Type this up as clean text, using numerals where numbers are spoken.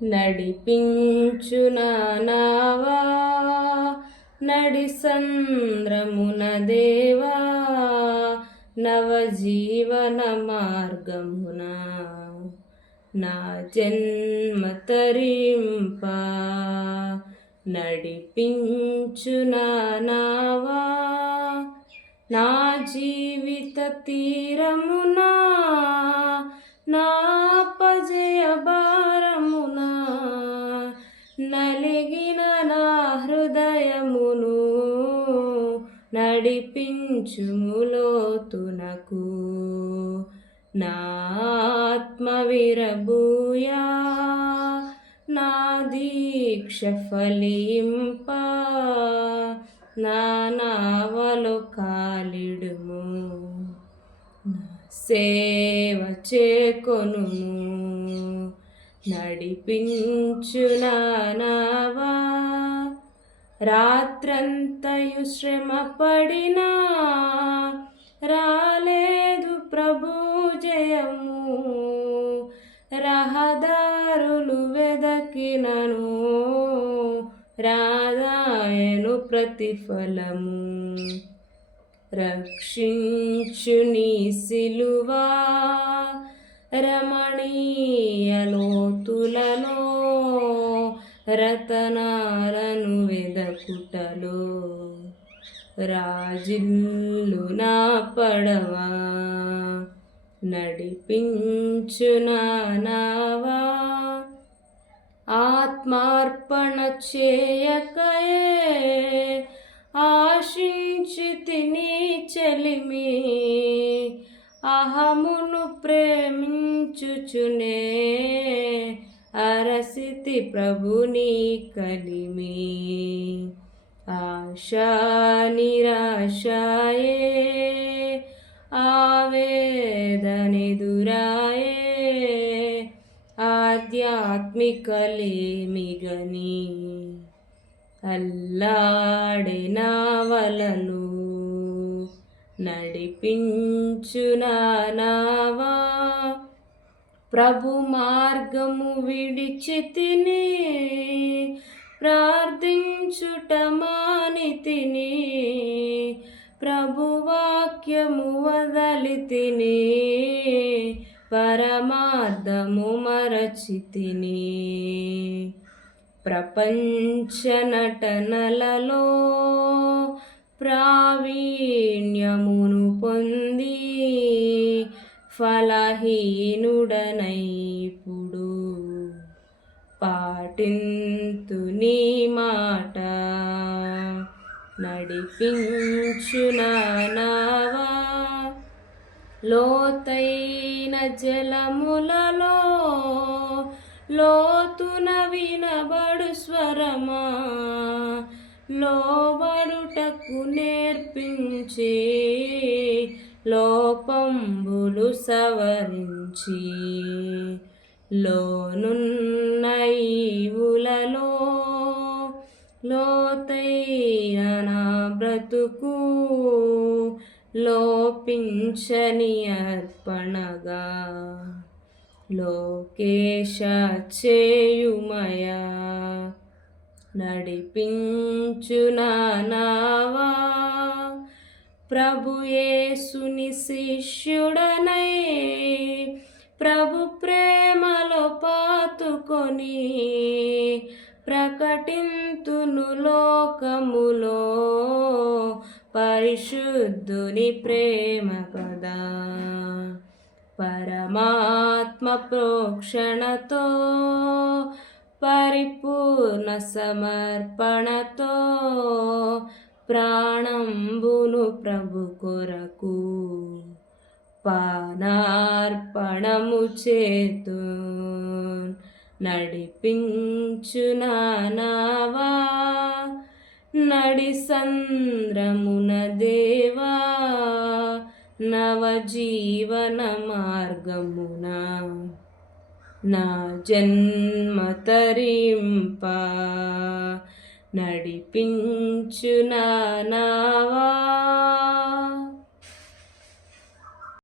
నడిపించు నావా నడిసంద్రమున దేవా నవజీవన మార్గమున నా జన్మ తరింప నడిపించు నావా నా జీవిత తీరమున నా పజయ భారమున నలిగిన నా హృదయమును నడిపించుములోతునకు నా ఆత్మ విరబూయా నా దీక్ష ఫలింప నా నావలో కాలిడుము నా సేవ చేకొనుము నడిపించు నావా రాత్రంతయు శ్రమ పడినా రాలేదు ప్రభు జయము రహదారులు వెదకినను రాదాయను ప్రతిఫలము రక్షించు నీ సిలువా రమణీయ లోతులలో రతనాలను వెదకుటలో రాజిల్లు నా పడవా నడిపించు నావా ఆత్మార్పణ చేయకయే ఆశించితిని చెలిమి అహమును ప్రేమించుచునే అరసితి ప్రభుని కలిమి ఆశా నిరాశాయే ఆవేదనెదురాయే ఆధ్యాత్మికలేమిగని అల్లాడిన వలలు నడిపించు నావా ప్రభు మార్గము విడిచితిని ప్రార్థించుట మానితిని ప్రభు వాక్యము వదలితిని పరమార్థము మరచితిని ప్రపంచ నటనలలో ప్రావీణ్యమును పొంది ఫలహీనుడనైపుడు పాటింతు నీ మాట నడిపించు నావా లోతైన జలములలో లోతున వినబడు స్వరమా లోబడుటకు నేర్పించి లోపంబులు సవరించి లోనున్న ఈవులలో లోతైన నా బ్రతుకు లోపించని అర్పణగా లోకేశ చేయుమయా నడిపించు నావా ప్రభు యేసుని శిష్యుడనై ప్రభు ప్రేమలో పాతుకొని ప్రకటింతును లోకములో పరిశుద్ధుని ప్రేమ కదా పరమాత్మ ప్రోక్షణతో పరిపూర్ణ సమర్పణతో ప్రాణంబును ప్రభు కొరకు పానార్పణము చేతు నడిపించు నావా నడిసంద్రమున దేవా నవజీవన మార్గమున నా జన్మ తరింప నడిపించు నావా